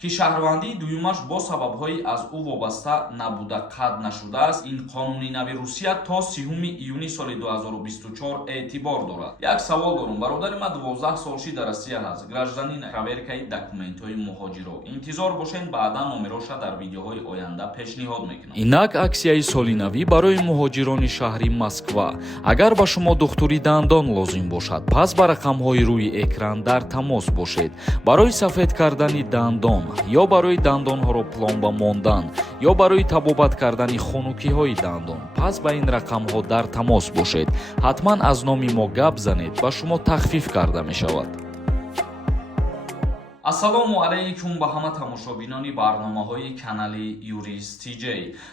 ки шаҳрвандии дуюмаш бо сабабҳои аз ӯ вобаста набуда қатъ нашудааст, ин қонуни нави Русия то 30 июни соли 2024 эътибор дорад. Як савол дорам. Бародари ман 12 солши дар Россия ҳаст. Гражданин проверкаи документҳои муҳоҷиро. Интизор бошед, баъдан номероша дар видеоҳои оянда пешниҳод мекунам. Инак аксияи соли навӣ барои муҳоҷирони шаҳри Москва. Агар ба шумо духтури дандон лозим бошад, пас ба рақамҳои рӯи экран дар тамос бошед. Барои сафед кардани дандон ё барои дандонҳоро пломба мондан ё барои табобат кардани хунукиҳои дандон, пас ба ин рақамҳо дар тамос бошед. ҳатман аз номи мо гап занед, ба шумо тахфиф карда мешавад. ассалому алайкум ба ҳама тамошобинони барномаҳои канали Юрист TJ.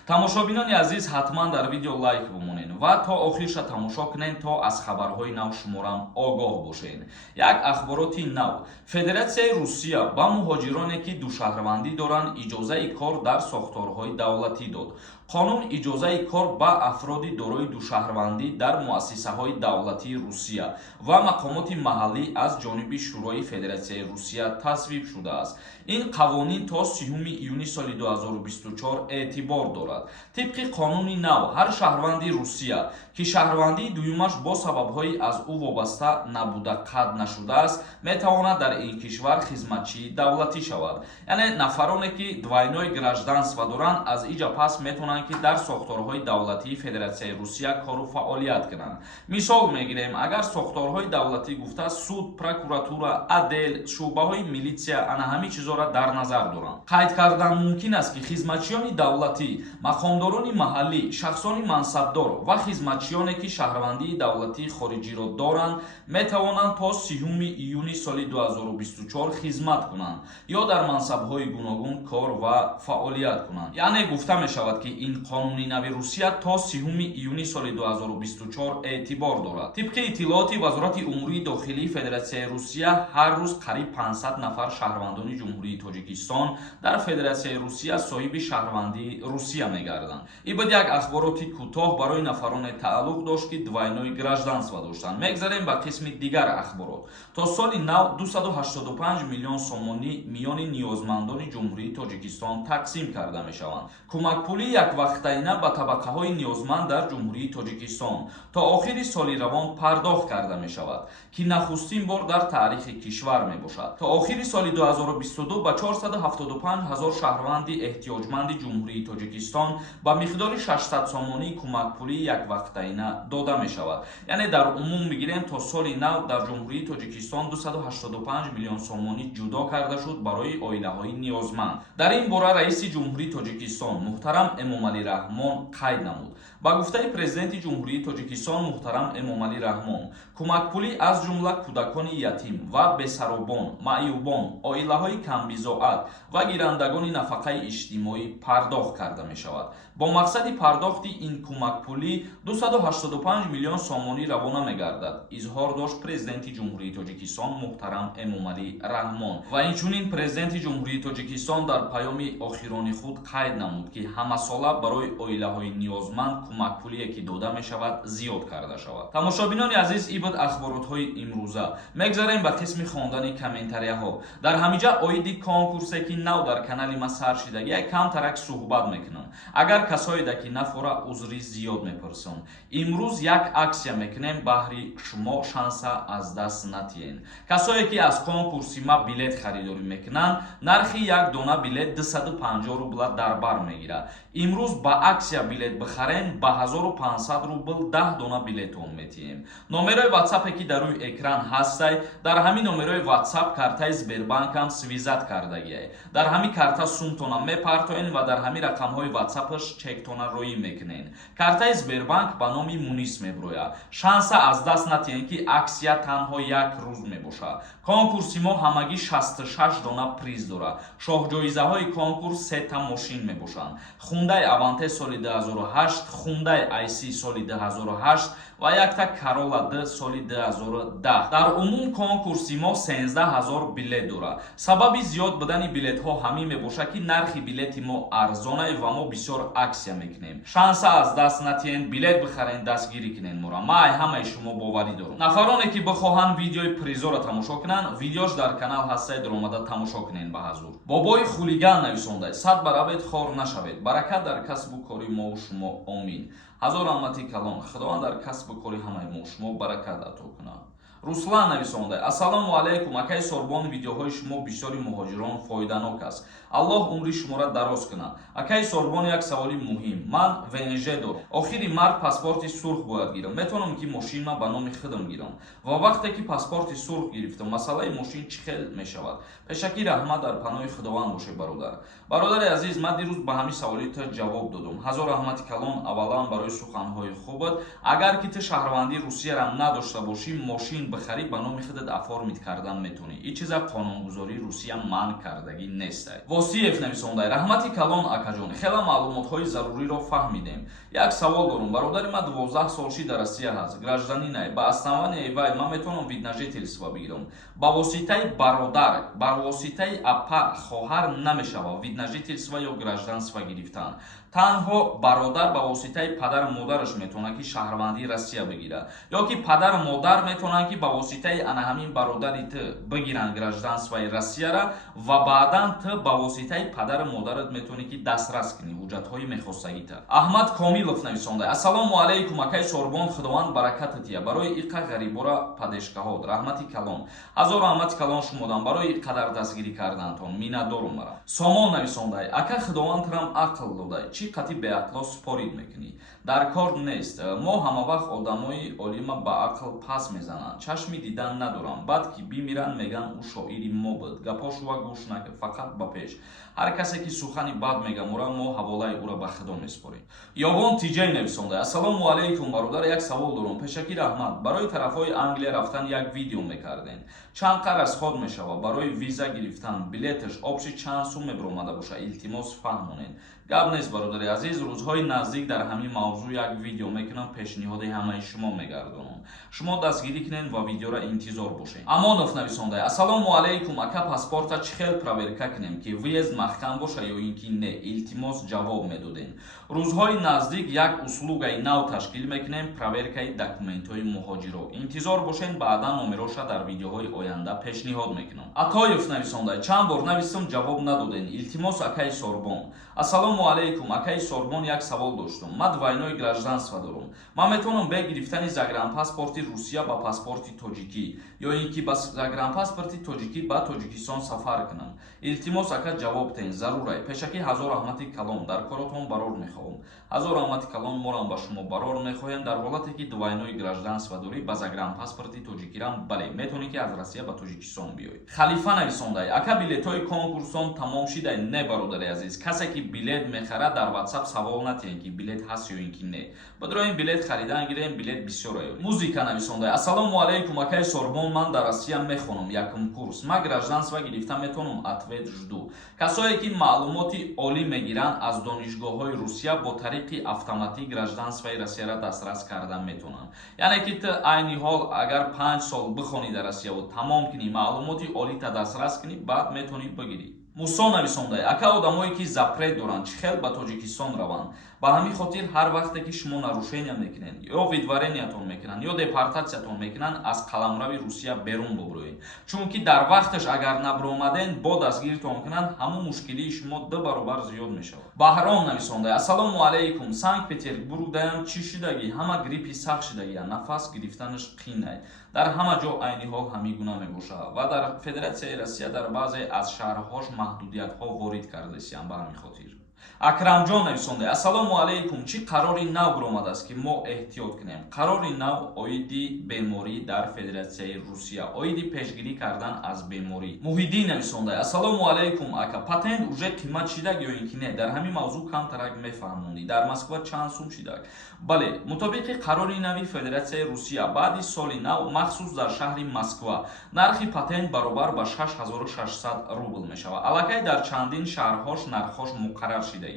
Тамошобинони азиз, ҳатман дар видео лайк бимонед ва то охирша тамошо кунед, то аз хабарҳои нав шуморам огоҳ бошед. Як ахбороти нав. Федератсияи Русия ба муҳоҷироне ки душаҳрвандӣ доранд иҷозаи кор дар сохторҳои давлатӣ дод. қонун иҷозаи кор ба афроди дорои душаҳрвандӣ дар муассисаҳои давлатии Русия ва мақомоти маҳаллӣ аз ҷониби Шӯрои Федератсияи Русия тасвиб шудааст. ин қавонин то 30 июни соли 2024 эътибор дорад. тибқи қонуни нав, ҳар шаҳрванди Русия ки шаҳрвандии дуюмаш бо сабабҳои аз ӯ вобаста набуда қатъ нашудааст, метавонад дар ин кишвар хизматчии давлатӣ шавад. яъне нафароне ки двойное гражданство доранд, аз иҷа пас метавонанд ки дар сохторҳои давлатии Федератсияи Русия кору фаъолият кунанд. мисол мегирем, агар сохторҳои давлатӣ гуфта суд, прокуратура, адел, шӯъбаҳои милитсия ана ҳамин чизоро дар назар доранд. қайд кардан мумкин аст ки хизматчиёни давлатӣ, мақомдорони маҳаллӣ, шахсони мансабдор ва хизматчиёне ки шаҳрвандии давлатии хориҷиро доранд, метавонанд то 30 июни соли 2024 хизмат кунанд ё дар мансабҳои гуногун кор ва фаъолият кунанд. яъне гуфта мешавад ки ин қонуни нави Русия то 30 июни соли 2024 эътибор дорад. тибқи иттилооти вазорати умурии дохилии Федератсияи Русия, ҳар рӯз қариб 500 нафар шаҳрвандони ҷумҳурии Тоҷикистон дар Федератсияи Русия соҳиби шаҳрвандии Русия мегарданд. ин буд як ахбороти кӯтоҳ барои нафароне тааллуқ дошт ки двойное гражданство доштанд. мегзарем ба қисми дигар ахборот. то соли нав 285 миллион сомонӣ миёни ниёзмандони ҷумҳурии Тоҷикистон тақсим карда мешаванд. кӯмакпулӣ яквақтаина ба табақаҳои ниёзманд дар ҷумҳурии Тоҷикистон то охири соли равон пардохт карда мешавад, ки нахустин бор дар таърихи кишвар мебошад. то охири соли 2022 ба 475 ҳазор шаҳрванди эҳтиёҷманди ҷумҳурии Тоҷикистон ба миқдори 600 сомонии кӯмакпулии яквақтаина дода мешавад. яъне дар умум бигирем, то соли нав дар ҷумҳурии Тоҷикистон 285 миллион сомонӣ ҷудо карда шуд барои оилаҳои ниёзманд. дар ин бора раиси ҷумҳурии Тоҷикистон муҳтарам Эмомалӣ Раҳмон қайд намуд. ба гуфтаи президенти ҷумҳурии Тоҷикистон муҳтарам Эмомалӣ Раҳмон, кӯмакпулӣ аз ҷумла кӯдакони ятим ва бесаробон, маъюбон, оилаҳои камбизоат ва гирандагони нафақаи иҷтимоӣ пардохт карда мешавад. бо мақсади пардохти ин кӯмакпулӣ 285 миллион сомонӣ равона мегардад, изҳор дошт президенти ҷумҳурии Тоҷикистон муҳтарам Эмомалӣ Раҳмон. ва инчунин президенти ҷумҳурии Тоҷикистон дар паёми охирони худ қайд намуд, ки ҳамасола барои оилаҳои ниёзманд кӯмакпулие ки дода мешавад зиёд карда шавад. тамошобинони азиз, ин буд ахборотҳои имрӯза. мегзарем ба қисми хондани комментарияҳо. дар ҳамиҷа оиди конкурсе ки нав дар канали ма сар шидаги як камтарак суҳбат мекунам. агар касоеда ки нафора узри зиёд мепурсанд, имрӯз як аксия мекунем, баҳри шумо шанса аз даст натиҳен. касое ки аз конкурси ма билет харидорӣ мекунанд, нархи як дона билет 250 рубла дар бар мегирад. имрӯз ба аксия билет бихарен, ба 1500 рубл 10 дона билетон метиҳем. номерои ватсапе ки дар рӯи экран ҳастай, дар ҳамин номерои ватсап картаи Сбербанкам свизат кардагиай. дар ҳамин карта сумтона мепартоен ва дар ҳамин рақамҳои ватсапаш чектона роӣ мекунен. картаи Сбербанк ба номи Мунис меброяд. шанса аз даст натиҳен ки аксия танҳо як рӯз мебошад. конкурси мо ҳамагӣ 66 дона приз дорад. шоҳҷоизаҳои конкурс 3 та мошин мебошанд. хундай Аванте соли 2008, хундай IC соли 2008 ва якта Corolla D соли 2010. дар умум конкурси мо 13000 билет билет дорад. Сабаби зиёд будани билетҳо ҳамин мебошад ки нархи билети мо арзон аст ва мо бисёр аксия мекунем. Шанса аз даст натиҳен, билет бихарен, дастгирӣ кунен мора. Ман ай ҳамаи шумо боварӣ дорам. Нафароне ки бихоҳанд видеои призора тамошо кунанд, видеош дар канал ҳастаи омада тамошо кунен ба ҳазур. Бобои хулиган нависонда: сад баравед, хор нашавед. Баракат дар касбу кори мо шумо. Омин. ҳазор раҳмати калон. Худованд дар касбу кори ҳамаи мо шумо баракат ато кунад. Руслан нависонда: ассалому алайкум, акай Сорбон, видеоҳои шумо бисёри муҳоҷирон фоиданок аст. аллоҳ умри шуморо дароз кунад. Акай Сорбон, як саволи муҳим. Ман ВНЖ дорам. охири мард паспорти сурх бояд гирам. Метавонам ки мошинма ба номи худам гирам. ва вақте ки паспорти сурх гирифтам, масъалаи мошин чӣ хел мешавад? Пешакӣ раҳмат дар паноҳи худованд бошед бародар. Бародари азиз, ман дирӯз ба ҳамин саволи ту ҷавоб додам. ҳазор раҳмати калон аввалан барои суханҳои хубат. агар ки ту шаҳрвандии Русияро надошта бошӣ, мошин бихарӣ, ба номи худат оформит кардан метавонӣ. ин чиза қонунгузории Русия манъ кардагӣ нест. восиев нависондай: раҳмати калон акаҷон, хела маълумотҳои заруриро фаҳмидем. як савол дорам. бародари ман 12 солши дар Россия ҳаст. гражданинай. ба основанияи вай ман метавонам видна жительство бигирам. ба воситаи бародар, ба воситаи апа, хоҳар намешавад видна жительство ё гражданство гирифтан. танҳо бародар ба воситаи падару модараш метавонад ки шаҳрвандии Россия бигирад, ё ки падару модар метавонанд ки ба воситаи ана ҳамин бародари ту бигиранд гражданствои Россияра ва баъдан ту ба воситаи падару модарат метавонӣ ки дастрас кунӣ ҳуҷҷатҳои мехостагита. Аҳмад Комилов нависонда: ассалому алайкум, акай Сорбон, худованд баракататия барои иқа ғарибора падешгаҳод. раҳмати калон. ҳазор раҳмати калон шумодан барои қадар дастгирӣ кардантон. миннатдорум мара. Сомон нависондай: ака худованд турам ақл додай. чӣ қати беақло спорид мекунӣ? дар кор нест. мо ҳамавақт одамои олима ба ақл пас мезананд. чашми дидан надорам. баъд ки бимиранд меган ӯ шоири мо буд. гапошува гӯш накард, фақат ба пеш. ҳар касе ки сухани бад мегамурад, мо ҳаволаи ӯро ба худо меспорем. ёвон тиҷай нависонда: ассалому алайкум, бародар, як савол дорам. пешакӣ раҳмат. барои тарафҳои Англия рафтан як видео мекардем. чанд қар расход мешавад барои виза гирифтан? билеташ обши чанд сум мебаромада бошад? илтимос фаҳмонед. гап нест бародари азиз, рӯзҳои наздик дар ҳамин мавзӯъ як видео мекунам, пешниҳоди ҳамаи шумо мегардонам. шумо дастгирӣ кунед ва видеоро интизор бошед. Амонов нависонда: ассалому алайкум, ака паспорта чӣ хел проверка кунем ки въезд маҳкам боша ё ин ки не? илтимос ҷавоб медодем. рӯзҳои наздик як услугаи нав ташкил мекунем, проверкаи документҳои муҳоҷиро. интизор бошед, баъдан номероша дар видеоҳои оянда пешниҳод мекунам. Атоев нависонда: чанд бор нависам, ҷавоб надоден. илтимос, акай Сорбон. ассалому алайкум, акай Сорбон, як савол доштам. ман двойное гражданство дорам. ман метавонам бе гирифтани загранпаспорти Русия ба паспорти тоҷикӣ ё ин ки ба загранпаспорти тоҷикӣ ба Тоҷикистон сафар кунам? илтимос, ака ҷавоб тен. зарурай. пешакӣ ҳазор раҳмати калон. дар коротон барор мехоҳам. ҳазор раҳмати калон. морам ба шумо барор мехоҳем. дар ҳолате ки двойное гражданство дорӣ ба загранпаспорти тоҷикирам, бале, метавонӣ ки аз Россия ба Тоҷикистон биёй. халифа нависондай: ака билетҳои конкурсон тамом шидай? не бародари азиз. касе ки билет мехарад, дар WhatsApp савол натиҳен ки билет ҳаст ё ин ки не. бидроим билет харидан гирем, билет бисёр аёд. музика нависондай: ассалому алайкум, акай Сорбон, ман дар Россия мехонам якум курс. ман гражданство гирифта метавонам? ответ жду. касое ки маълумоти олӣ мегиранд аз донишгоҳҳои Русия бо тариқи автоматӣ гражданствои Россияро дастрас кардан метавонанд. яъне ки ту айни ҳол агар 5 сол бихонӣ дар Россия ва тамом кунӣ, маълумоти олита дастрас кунӣ, баъд метавонӣ бигирӣ. мусо нависондай: ака одамое ки запрет доранд чӣ хел ба Тоҷикистон раванд? ба ҳамин хотир ҳар вақте ки шумо нарушения мекунед ё видварениятон мекунанд ё депортатсиятон мекунанд, аз қаламрави Русия берун бубироед. чунки дар вақташ агар набиромаден, бо дастгиртон кунанд, ҳамун мушкилии шумо 2 баробар зиёд мешавад. баҳром нависондай: ассалому алайкум, Санкт Петербургдаям чӣ шидагӣ? ҳама гриппи сахт шидагия, нафас гирифтанаш қинай. дар ҳама ҷо айни ҳол ҳамин гуна мебошад ва дар Федератсияи Россия дар баъзе аз шаҳрҳош маҳдудиятҳо ворид кардасиянд. ба ҳамин хотир Акрамҷон нависондай: ассалому алайкум, чӣ қарори нав биромадааст ки мо эҳтиёт кунем? қарори нав оиди беморӣ дар Федератсияи Русия, оиди пешгирӣ кардан аз беморӣ. Муҳиддин нависондай: ассалому алайкум, ака патент уже қимат шидаг ё ин ки не? дар ҳамин мавзӯъ камтарак мефаҳмонӣ. дар Москва чанд сум шидаг? бале, мутобиқи қарори нави Федератсияи Русия, баъди соли нав махсус дар шаҳри Москва нархи патент баробар ба 6600 рубл мешавад. аллакай дар чандин шаҳрҳош нархҳош муқаррар шида.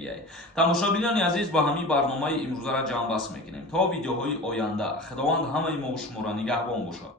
тамошобинони азиз, ба ҳамин барномаи имрӯзара ҷамъбаст мекунем. то видеоҳои оянда, худованд ҳамаи мо шуморо нигаҳбон бошад.